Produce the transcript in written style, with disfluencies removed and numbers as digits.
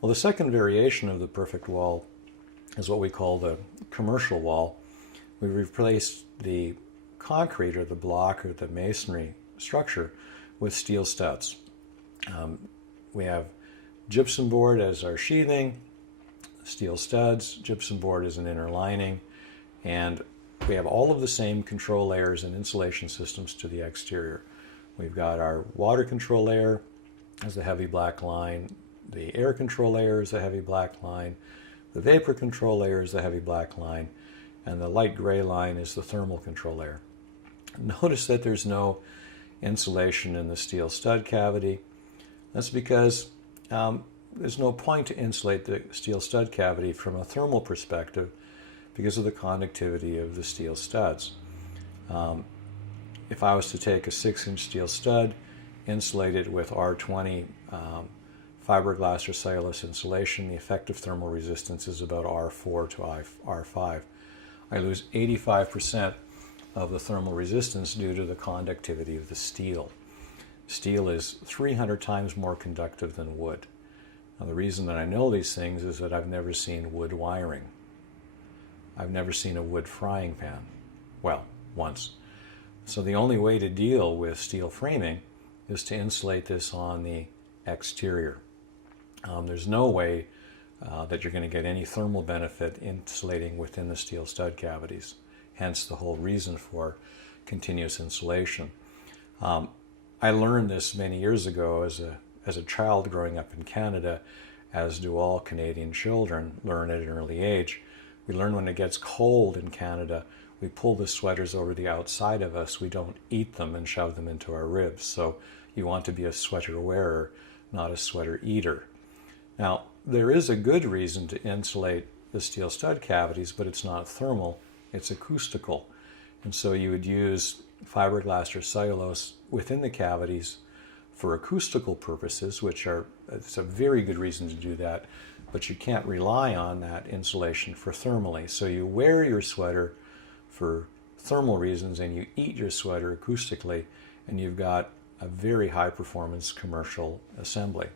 Well, the second variation of the perfect wall is what we call the commercial wall. We replaced the concrete or the block or the masonry structure with steel studs. We have gypsum board as our sheathing, steel studs, gypsum board as an inner lining, and we have all of the same control layers and insulation systems to the exterior. We've got our water control layer as the heavy black line, the air control layer is the heavy black line, the vapor control layer is the heavy black line, and the light gray line is the thermal control layer. Notice that there's no insulation in the steel stud cavity. That's because there's no point to insulate the steel stud cavity from a thermal perspective because of the conductivity of the steel studs. If I was to take a 6-inch steel stud, insulate it with R20 fiberglass or cellulose insulation, the effective thermal resistance is about R4 to R5. I lose 85% of the thermal resistance due to the conductivity of the steel. Steel is 300 times more conductive than wood. Now, the reason that I know these things is that I've never seen wood wiring. I've never seen a wood frying pan. Well, once. So the only way to deal with steel framing is to insulate this on the exterior. There's no way that you're going to get any thermal benefit insulating within the steel stud cavities. Hence the whole reason for continuous insulation. I learned this many years ago as a child growing up in Canada, as do all Canadian children learn at an early age. We learn when it gets cold in Canada, we pull the sweaters over the outside of us. We don't eat them and shove them into our ribs. So you want to be a sweater wearer, not a sweater eater. Now, there is a good reason to insulate the steel stud cavities, but it's not thermal, it's acoustical. And so you would use fiberglass or cellulose within the cavities for acoustical purposes, it's a very good reason to do that, but you can't rely on that insulation for thermally. So you wear your sweater for thermal reasons and you eat your sweater acoustically, and you've got a very high performance commercial assembly.